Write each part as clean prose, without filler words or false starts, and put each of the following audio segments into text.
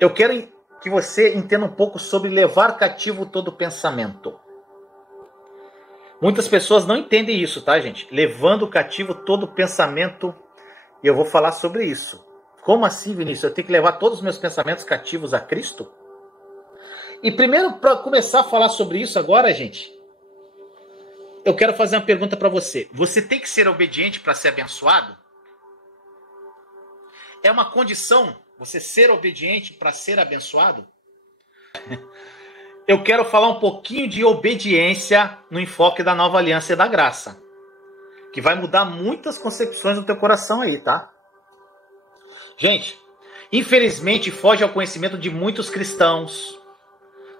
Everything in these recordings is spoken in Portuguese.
eu quero que você entenda um pouco sobre levar cativo todo pensamento. Muitas pessoas não entendem isso, tá, gente? Levando cativo todo pensamento, e eu vou falar sobre isso. Como assim, Vinícius? Eu tenho que levar todos os meus pensamentos cativos a Cristo? E primeiro, para começar a falar sobre isso agora, gente, eu quero fazer uma pergunta para você. Você tem que ser obediente para ser abençoado? É uma condição você ser obediente para ser abençoado? Eu quero falar um pouquinho de obediência no enfoque da nova aliança e da graça, que vai mudar muitas concepções no teu coração aí, tá? Gente, infelizmente foge ao conhecimento de muitos cristãos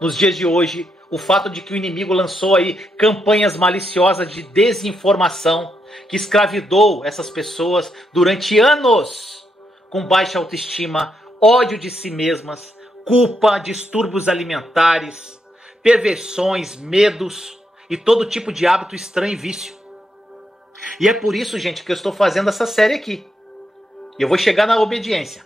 nos dias de hoje o fato de que o inimigo lançou aí campanhas maliciosas de desinformação que escravidou essas pessoas durante anos com baixa autoestima, ódio de si mesmas, culpa, distúrbios alimentares, perversões, medos e todo tipo de hábito estranho e vício. E é por isso, gente, que eu estou fazendo essa série aqui. E eu vou chegar na obediência,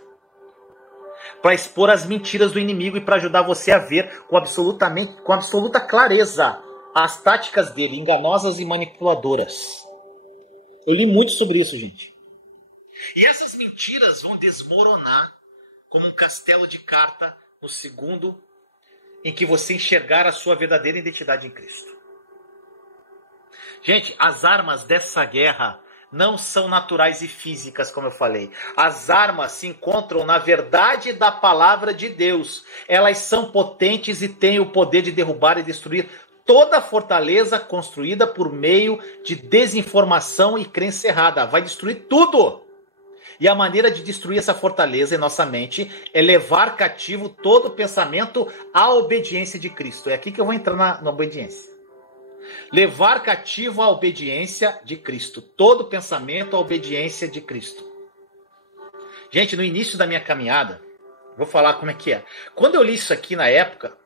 para expor as mentiras do inimigo e para ajudar você a ver com absoluta clareza as táticas dele, enganosas e manipuladoras. Eu li muito sobre isso, gente. E essas mentiras vão desmoronar como um castelo de carta no segundo em que você enxergar a sua verdadeira identidade em Cristo. Gente, as armas dessa guerra não são naturais e físicas, como eu falei. As armas se encontram na verdade da palavra de Deus. Elas são potentes e têm o poder de derrubar e destruir toda fortaleza construída por meio de desinformação e crença errada. Vai destruir tudo. E a maneira de destruir essa fortaleza em nossa mente é levar cativo todo pensamento à obediência de Cristo. É aqui que eu vou entrar na obediência. Levar cativo a obediência de Cristo. Todo pensamento à obediência de Cristo. Gente, no início da minha caminhada, vou falar como é que é. Quando eu li isso aqui na época,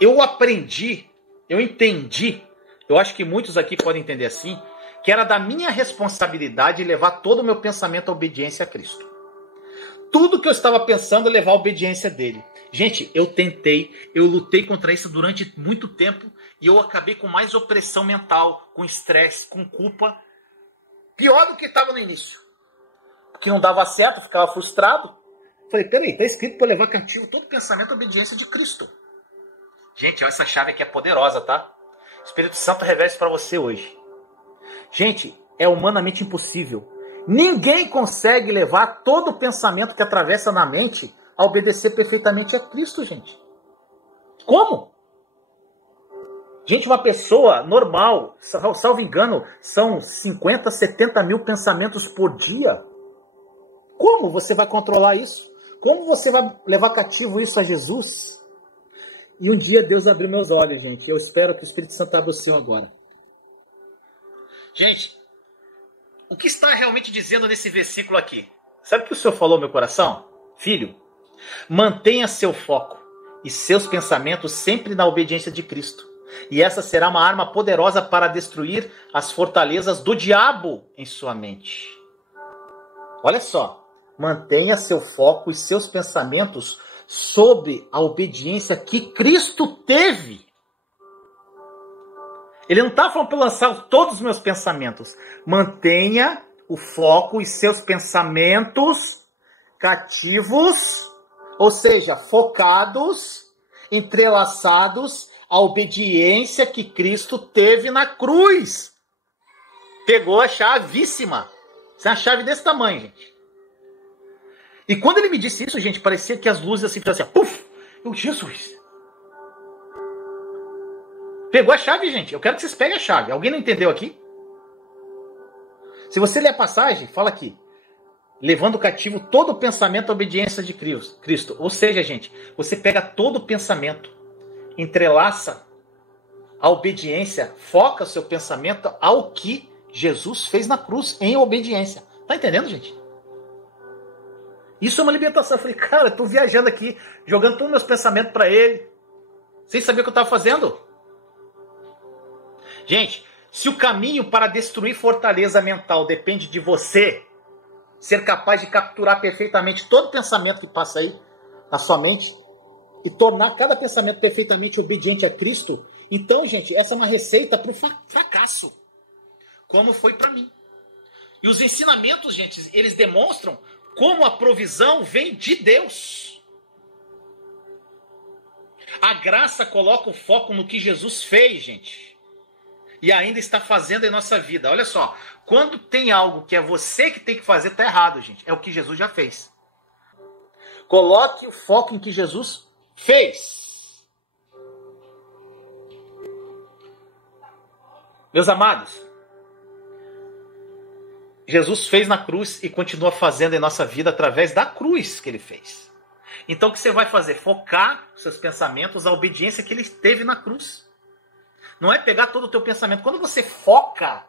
eu aprendi, eu entendi, eu acho que muitos aqui podem entender assim, que era da minha responsabilidade levar todo o meu pensamento à obediência a Cristo. Tudo que eu estava pensando, levar a obediência dele. Gente, eu lutei contra isso durante muito tempo e eu acabei com mais opressão mental, com estresse, com culpa. Pior do que estava no início. Porque não dava certo, eu ficava frustrado. Falei, peraí, está escrito para levar cativo todo pensamento à obediência de Cristo. Gente, olha essa chave aqui é poderosa, tá? O Espírito Santo revela isso para você hoje. Gente, é humanamente impossível. Ninguém consegue levar todo o pensamento que atravessa na mente a obedecer perfeitamente a Cristo, gente. Como? Gente, uma pessoa normal, salvo engano, são 50, 70 mil pensamentos por dia. Como você vai controlar isso? Como você vai levar cativo isso a Jesus? E um dia Deus abriu meus olhos, gente. Eu espero que o Espírito Santo abra o seu agora. Gente, o que está realmente dizendo nesse versículo aqui? Sabe o que o Senhor falou no meu coração? Filho, mantenha seu foco e seus pensamentos sempre na obediência de Cristo. E essa será uma arma poderosa para destruir as fortalezas do diabo em sua mente. Olha só, mantenha seu foco e seus pensamentos sobre a obediência que Cristo teve. Ele não está falando para lançar todos os meus pensamentos. Mantenha o foco e seus pensamentos cativos, ou seja, focados, entrelaçados à obediência que Cristo teve na cruz. Pegou a chavíssima. Essa é uma chave desse tamanho, gente. E quando ele me disse isso, gente, parecia que as luzes assim, assim, puf! Eu, Jesus! Pegou a chave, gente. Eu quero que vocês peguem a chave. Alguém não entendeu aqui? Se você ler a passagem, fala aqui. Levando cativo todo o pensamento à obediência de Cristo. Ou seja, gente, você pega todo o pensamento, entrelaça a obediência, foca o seu pensamento ao que Jesus fez na cruz em obediência. Tá entendendo, gente? Isso é uma libertação. Eu falei, cara, eu tô viajando aqui, jogando todos os meus pensamentos para ele, sem saber o que eu estava fazendo. Gente, se o caminho para destruir fortaleza mental depende de você ser capaz de capturar perfeitamente todo pensamento que passa aí, na sua mente e tornar cada pensamento perfeitamente obediente a Cristo, então, gente, essa é uma receita para o fracasso, como foi para mim. E os ensinamentos, gente, eles demonstram como a provisão vem de Deus. A graça coloca o foco no que Jesus fez, gente. E ainda está fazendo em nossa vida. Olha só, quando tem algo que é você que tem que fazer, está errado, gente. É o que Jesus já fez. Coloque o foco em que Jesus fez. Meus amados, Jesus fez na cruz e continua fazendo em nossa vida através da cruz que ele fez. Então o que você vai fazer? Focar seus pensamentos à obediência que ele teve na cruz. Não é pegar todo o teu pensamento. Quando você foca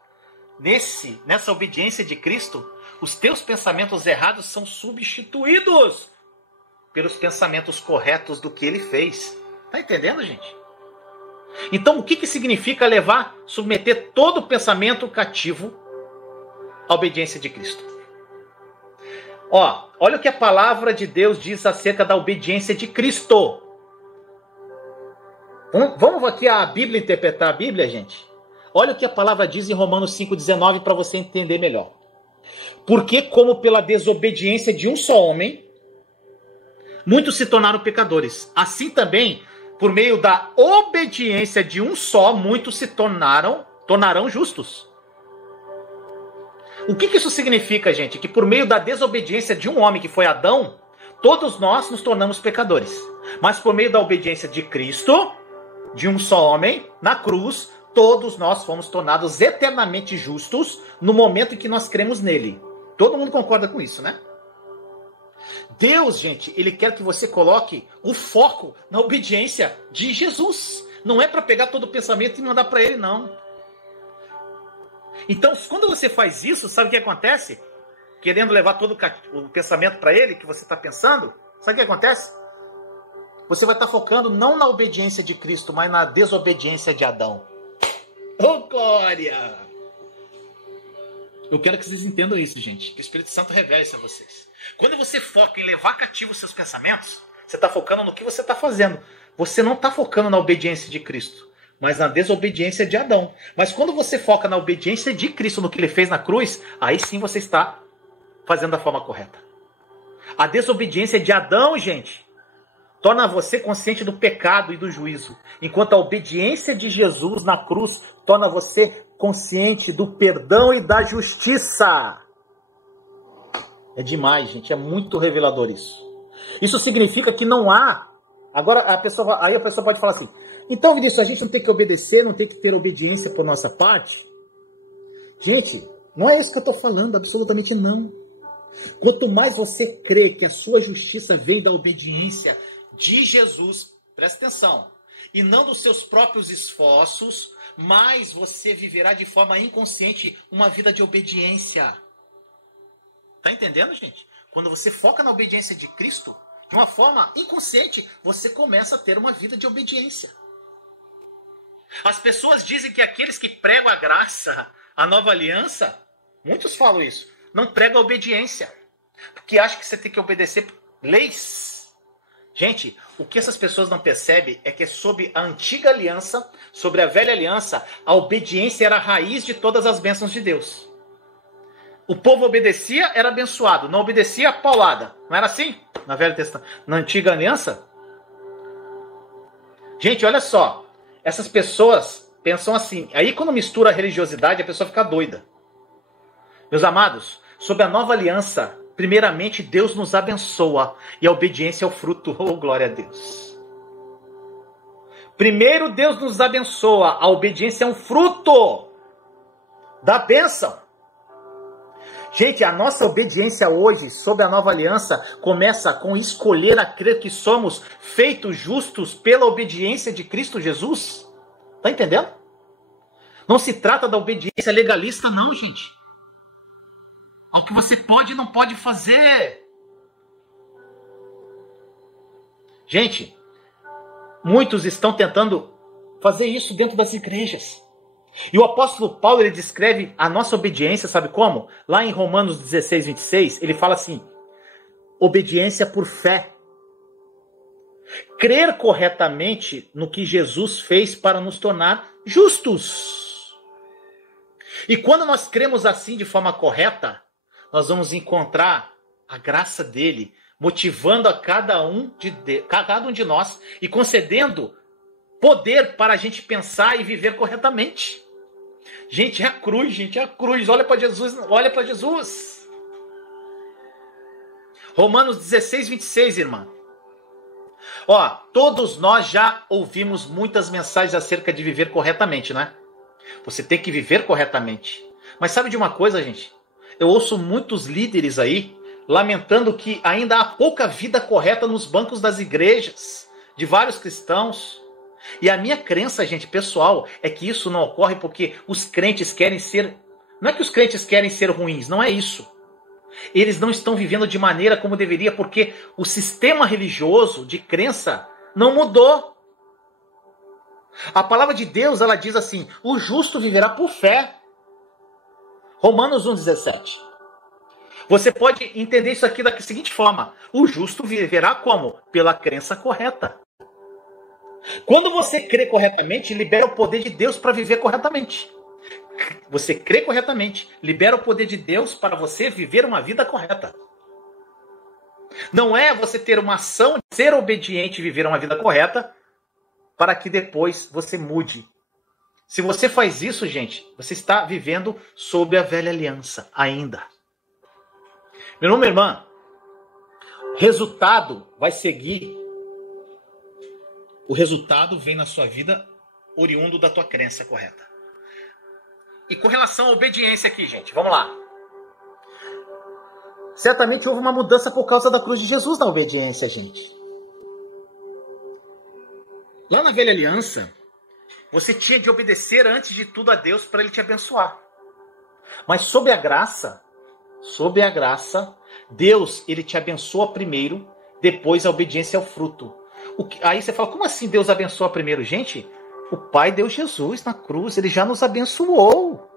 nessa obediência de Cristo, os teus pensamentos errados são substituídos pelos pensamentos corretos do que ele fez. Tá entendendo, gente? Então, o que significa submeter todo o pensamento cativo à obediência de Cristo? Olha o que a palavra de Deus diz acerca da obediência de Cristo. Vamos aqui a Bíblia interpretar a Bíblia, gente? Olha o que a palavra diz em Romanos 5,19 para você entender melhor. Porque como pela desobediência de um só homem, muitos se tornaram pecadores. Assim também, por meio da obediência de um só, muitos se tornarão justos. O que isso significa, gente? Que por meio da desobediência de um homem, que foi Adão, todos nós nos tornamos pecadores. Mas por meio da obediência de Cristo, de um só homem, na cruz, todos nós fomos tornados eternamente justos no momento em que nós cremos nele. Todo mundo concorda com isso, né? Deus, gente, ele quer que você coloque o foco na obediência de Jesus. Não é para pegar todo o pensamento e mandar para ele, não. Então, quando você faz isso, sabe o que acontece? Querendo levar todo o pensamento para ele, que você está pensando, sabe o que acontece? Você vai estar focando não na obediência de Cristo, mas na desobediência de Adão. Oh, glória! Eu quero que vocês entendam isso, gente. Que o Espírito Santo revele isso a vocês. Quando você foca em levar cativo os seus pensamentos, você está focando no que você está fazendo. Você não está focando na obediência de Cristo, mas na desobediência de Adão. Mas quando você foca na obediência de Cristo, no que ele fez na cruz, aí sim você está fazendo da forma correta. A desobediência de Adão, gente, torna você consciente do pecado e do juízo, enquanto a obediência de Jesus na cruz torna você consciente do perdão e da justiça. É demais, gente, é muito revelador isso. Isso significa que não há... Agora a pessoa pode falar assim, então, Vinícius, a gente não tem que obedecer, não tem que ter obediência por nossa parte? Gente, não é isso que eu estou falando, absolutamente não. Quanto mais você crê que a sua justiça vem da obediência de Jesus, presta atenção, e não dos seus próprios esforços, mais você viverá de forma inconsciente uma vida de obediência. Tá entendendo, gente? Quando você foca na obediência de Cristo, de uma forma inconsciente, você começa a ter uma vida de obediência. As pessoas dizem que aqueles que pregam a graça, a nova aliança, muitos falam isso, não pregam a obediência, porque acham que você tem que obedecer leis. Gente, o que essas pessoas não percebem é que sob a antiga aliança, sobre a velha aliança, a obediência era a raiz de todas as bênçãos de Deus. O povo obedecia, era abençoado. Não obedecia, paulada. Não era assim? Na Velha Testamento, na antiga aliança? Gente, olha só. Essas pessoas pensam assim. Aí quando mistura a religiosidade, a pessoa fica doida. Meus amados, sob a nova aliança, primeiramente Deus nos abençoa. E a obediência é o fruto. Oh, glória a Deus. Primeiro Deus nos abençoa. A obediência é um fruto da bênção. Gente, a nossa obediência hoje, sob a nova aliança, começa com escolher a crer que somos feitos justos pela obediência de Cristo Jesus. Tá entendendo? Não se trata da obediência legalista, não, gente. O que você pode e não pode fazer. Gente, muitos estão tentando fazer isso dentro das igrejas. E o apóstolo Paulo, ele descreve a nossa obediência, sabe como? Lá em Romanos 16, 26, ele fala assim, obediência por fé. Crer corretamente no que Jesus fez para nos tornar justos. E quando nós cremos assim de forma correta, nós vamos encontrar a graça dele, motivando a cada um de nós e concedendo poder para a gente pensar e viver corretamente. Gente, é a cruz, gente, é a cruz. Olha para Jesus, olha para Jesus. Romanos 16, 26, irmã. Ó, todos nós já ouvimos muitas mensagens acerca de viver corretamente, né? Você tem que viver corretamente. Mas sabe de uma coisa, gente? Eu ouço muitos líderes aí lamentando que ainda há pouca vida correta nos bancos das igrejas, de vários cristãos. E a minha crença, gente, pessoal, é que isso não ocorre porque os crentes querem ser... Não é que os crentes querem ser ruins, não é isso. Eles não estão vivendo de maneira como deveria porque o sistema religioso de crença não mudou. A palavra de Deus, ela diz assim, o justo viverá por fé. Romanos 1,17. Você pode entender isso aqui da seguinte forma. O justo viverá como? Pela crença correta. Quando você crê corretamente, libera o poder de Deus para viver corretamente. Você crê corretamente, libera o poder de Deus para você viver uma vida correta. Não é você ter uma ação de ser obediente e viver uma vida correta para que depois você mude. Se você faz isso, gente, você está vivendo sob a velha aliança ainda. Meu irmão, minha irmã, resultado vai seguir. O resultado vem na sua vida oriundo da tua crença correta. E com relação à obediência aqui, gente, vamos lá. Certamente houve uma mudança por causa da cruz de Jesus na obediência, gente. Lá na velha aliança, você tinha de obedecer antes de tudo a Deus para Ele te abençoar. Mas sob a graça, Deus, Ele te abençoa primeiro, depois a obediência é o fruto. Aí você fala, como assim Deus abençoa primeiro? Gente, o Pai deu Jesus na cruz, Ele já nos abençoou.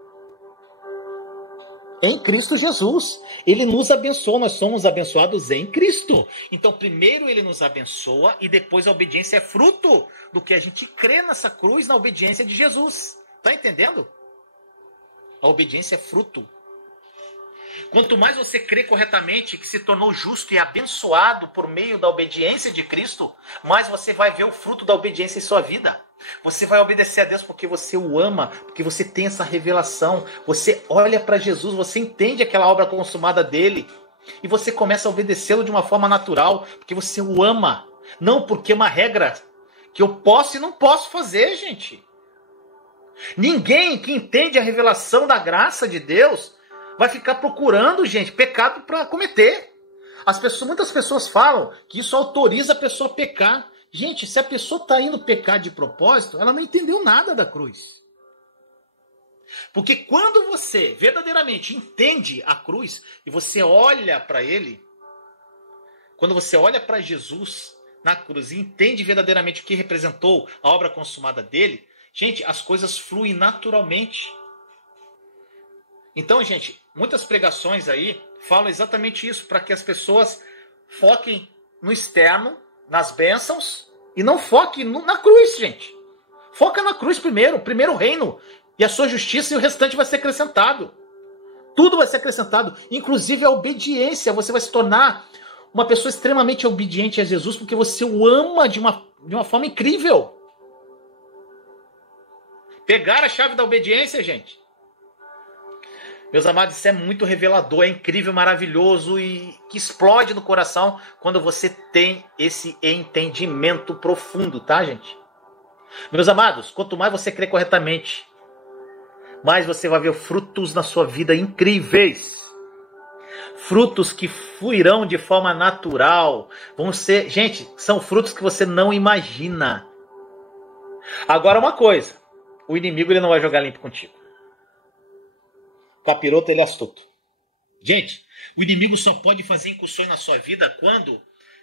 Em Cristo Jesus. Ele nos abençoou, nós somos abençoados em Cristo. Então, primeiro Ele nos abençoa e depois a obediência é fruto do que a gente crê nessa cruz, na obediência de Jesus. Tá entendendo? A obediência é fruto. Quanto mais você crê corretamente que se tornou justo e abençoado por meio da obediência de Cristo, mais você vai ver o fruto da obediência em sua vida. Você vai obedecer a Deus porque você o ama, porque você tem essa revelação. Você olha para Jesus, você entende aquela obra consumada dele e você começa a obedecê-lo de uma forma natural, porque você o ama. Não porque é uma regra que eu posso e não posso fazer, gente. Ninguém que entende a revelação da graça de Deus vai ficar procurando, gente, pecado para cometer. Muitas pessoas falam que isso autoriza a pessoa a pecar. Gente, se a pessoa está indo pecar de propósito, ela não entendeu nada da cruz. Porque quando você verdadeiramente entende a cruz e você olha para ele, quando você olha para Jesus na cruz e entende verdadeiramente o que representou a obra consumada dele, gente, as coisas fluem naturalmente. Então, gente, muitas pregações aí falam exatamente isso, para que as pessoas foquem no externo, nas bênçãos, e não foquem na cruz, gente. Foca na cruz primeiro, o primeiro reino, e a sua justiça, e o restante vai ser acrescentado. Tudo vai ser acrescentado, inclusive a obediência. Você vai se tornar uma pessoa extremamente obediente a Jesus, porque você o ama de uma forma incrível. Pegar a chave da obediência, gente. Meus amados, isso é muito revelador, é incrível, maravilhoso e que explode no coração quando você tem esse entendimento profundo, tá, gente? Meus amados, quanto mais você crê corretamente, mais você vai ver frutos na sua vida incríveis. Frutos que fluirão de forma natural. Vão ser, gente, são frutos que você não imagina. Agora uma coisa, o inimigo ele não vai jogar limpo contigo. O capiroto, ele é astuto. Gente, o inimigo só pode fazer incursões na sua vida quando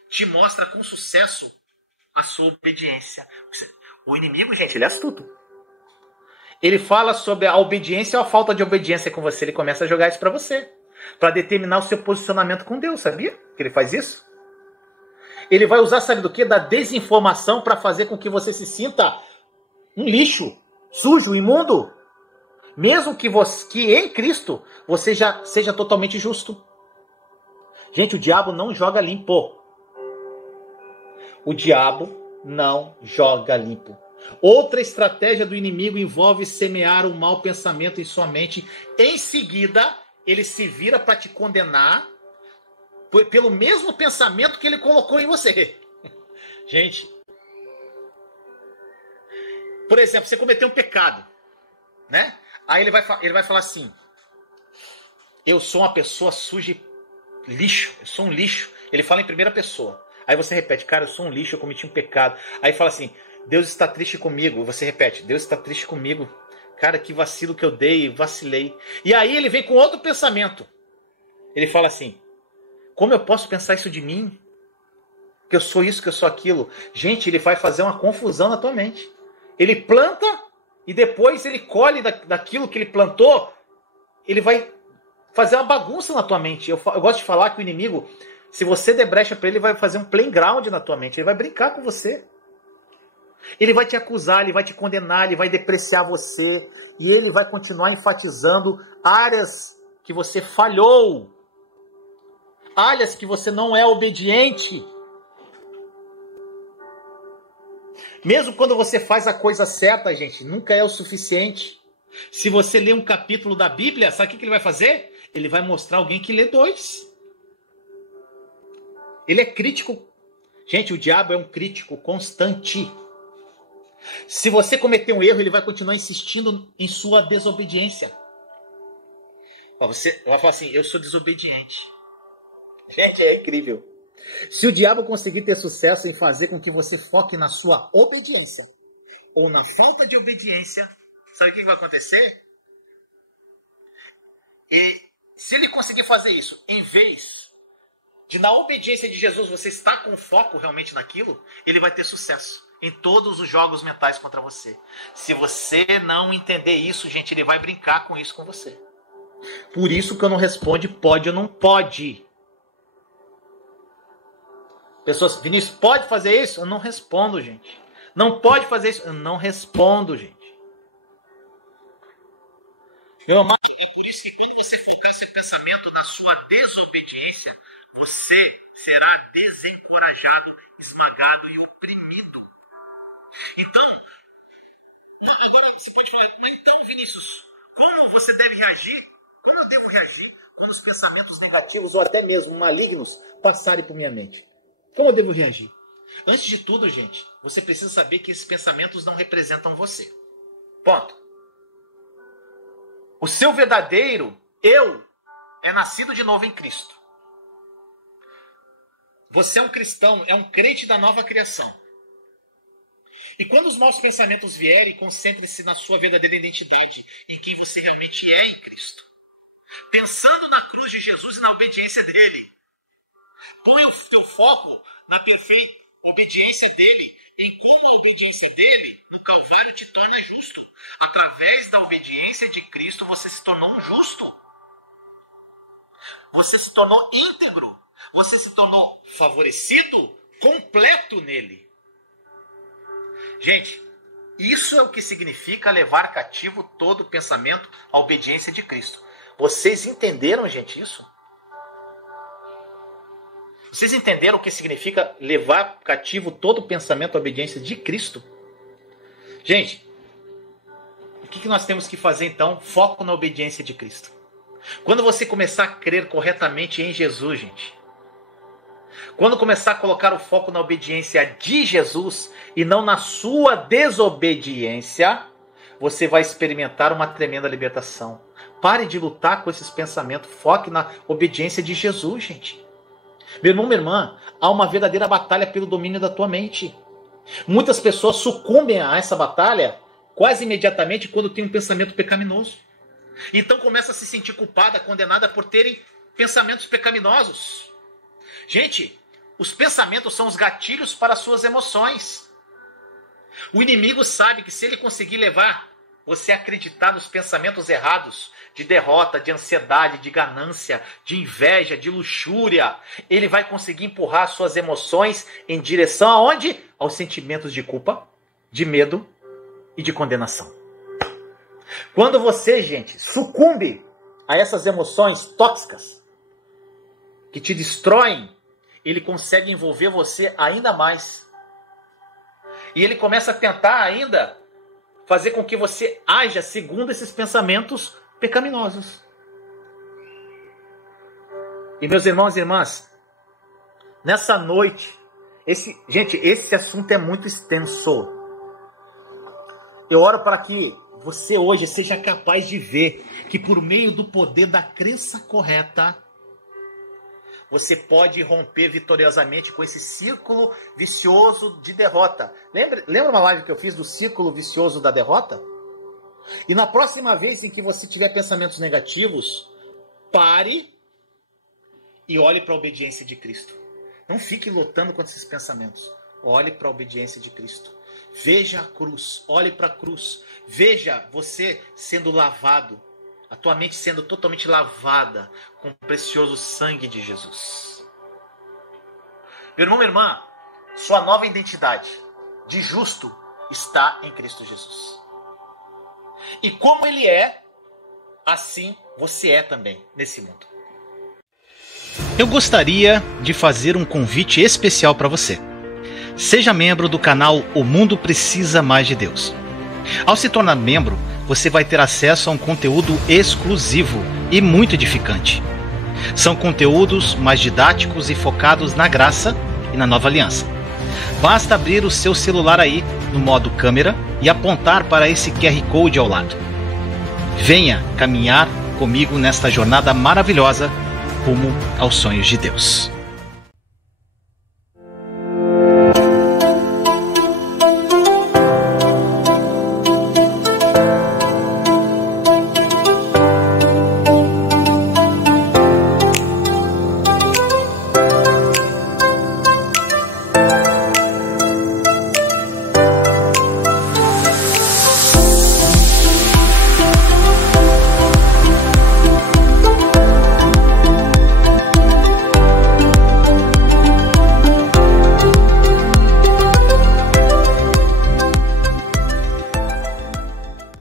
te mostra com sucesso a sua obediência. O inimigo, gente, ele é astuto. Ele fala sobre a obediência ou a falta de obediência com você. Ele começa a jogar isso para você. Para determinar o seu posicionamento com Deus, sabia? Que ele faz isso? Ele vai usar, sabe do quê? Da desinformação para fazer com que você se sinta um lixo, sujo, imundo. Mesmo que em Cristo você já seja totalmente justo. Gente, o diabo não joga limpo. O diabo não joga limpo. Outra estratégia do inimigo envolve semear um mau pensamento em sua mente. Em seguida, ele se vira para te condenar pelo mesmo pensamento que ele colocou em você. Gente, por exemplo, você cometeu um pecado, né? Aí ele vai falar assim: eu sou uma pessoa suja, lixo, eu sou um lixo. Ele fala em primeira pessoa. Aí você repete: cara, eu sou um lixo, eu cometi um pecado. Aí fala assim: Deus está triste comigo. Você repete: Deus está triste comigo. Cara, que vacilo que eu dei, vacilei. E aí ele vem com outro pensamento. Ele fala assim: como eu posso pensar isso de mim? Que eu sou isso, que eu sou aquilo. Gente, ele vai fazer uma confusão na tua mente. Ele planta e depois ele colhe daquilo que ele plantou. Ele vai fazer uma bagunça na tua mente. Eu gosto de falar que o inimigo, se você der brecha para ele, ele vai fazer um playground na tua mente. Ele vai brincar com você. Ele vai te acusar, ele vai te condenar, ele vai depreciar você. E ele vai continuar enfatizando áreas que você falhou. Áreas que você não é obediente. Mesmo quando você faz a coisa certa, gente, nunca é o suficiente. Se você lê um capítulo da Bíblia, sabe o que ele vai fazer? Ele vai mostrar alguém que lê 2. Ele é crítico. Gente, o diabo é um crítico constante. Se você cometer um erro, ele vai continuar insistindo em sua desobediência. Você vai falar assim: eu sou desobediente. Gente, é incrível. Se o diabo conseguir ter sucesso em fazer com que você foque na sua obediência ou na falta de obediência, sabe o que vai acontecer? E se ele conseguir fazer isso, em vez de na obediência de Jesus você estar com foco realmente naquilo, ele vai ter sucesso em todos os jogos mentais contra você. Se você não entender isso, gente, ele vai brincar com isso com você. Por isso que eu não respondo pode ou não pode. Pessoas: Vinícius, pode fazer isso? Eu não respondo, gente. Não pode fazer isso? Eu não respondo, gente. Meu amado, é por isso que quando você focar seu pensamento na sua desobediência, você será desencorajado, esmagado e oprimido. Então, agora você pode falar: mas então, Vinícius, como você deve reagir? Como eu devo reagir quando os pensamentos negativos ou até mesmo malignos passarem por minha mente? Como eu devo reagir? Antes de tudo, gente, você precisa saber que esses pensamentos não representam você. Ponto. O seu verdadeiro eu é nascido de novo em Cristo. Você é um cristão, é um crente da nova criação. E quando os maus pensamentos vierem, concentre-se na sua verdadeira identidade, em quem você realmente é em Cristo. Pensando na cruz de Jesus e na obediência dele. Põe o teu foco na perfeita obediência dele, em como a obediência dele no Calvário te torna justo. Através da obediência de Cristo você se tornou um justo. Você se tornou íntegro. Você se tornou favorecido, completo nele. Gente, isso é o que significa levar cativo todo pensamento à obediência de Cristo. Vocês entenderam, gente, isso? Vocês entenderam o que significa levar cativo todo pensamento à obediência de Cristo? Gente, o que nós temos que fazer então? Foco na obediência de Cristo. Quando você começar a crer corretamente em Jesus, gente, quando começar a colocar o foco na obediência de Jesus e não na sua desobediência, você vai experimentar uma tremenda libertação. Pare de lutar com esses pensamentos, foque na obediência de Jesus, gente. Meu irmão, minha irmã, há uma verdadeira batalha pelo domínio da tua mente. Muitas pessoas sucumbem a essa batalha quase imediatamente quando tem um pensamento pecaminoso. Então começa a se sentir culpada, condenada por terem pensamentos pecaminosos. Gente, os pensamentos são os gatilhos para as suas emoções. O inimigo sabe que se ele conseguir levar você acreditar nos pensamentos errados de derrota, de ansiedade, de ganância, de inveja, de luxúria, ele vai conseguir empurrar suas emoções em direção aonde? Aos sentimentos de culpa, de medo e de condenação. Quando você, gente, sucumbe a essas emoções tóxicas que te destroem, ele consegue envolver você ainda mais. E ele começa a tentar ainda fazer com que você haja segundo esses pensamentos pecaminosos. E meus irmãos e irmãs, nessa noite, esse assunto é muito extenso. Eu oro para que você hoje seja capaz de ver que por meio do poder da crença correta, você pode romper vitoriosamente com esse círculo vicioso de derrota. Lembra uma live que eu fiz do círculo vicioso da derrota? E na próxima vez em que você tiver pensamentos negativos, pare e olhe para a obediência de Cristo. Não fique lutando contra esses pensamentos. Olhe para a obediência de Cristo. Veja a cruz, olhe para a cruz. Veja você sendo lavado, a tua mente sendo totalmente lavada com o precioso sangue de Jesus. Meu irmão, minha irmã, sua nova identidade de justo está em Cristo Jesus. E como ele é, assim você é também nesse mundo. Eu gostaria de fazer um convite especial para você. Seja membro do canal O Mundo Precisa Mais de Deus. Ao se tornar membro, você vai ter acesso a um conteúdo exclusivo e muito edificante. São conteúdos mais didáticos e focados na graça e na nova aliança. Basta abrir o seu celular aí no modo câmera e apontar para esse QR Code ao lado. Venha caminhar comigo nesta jornada maravilhosa rumo aos sonhos de Deus.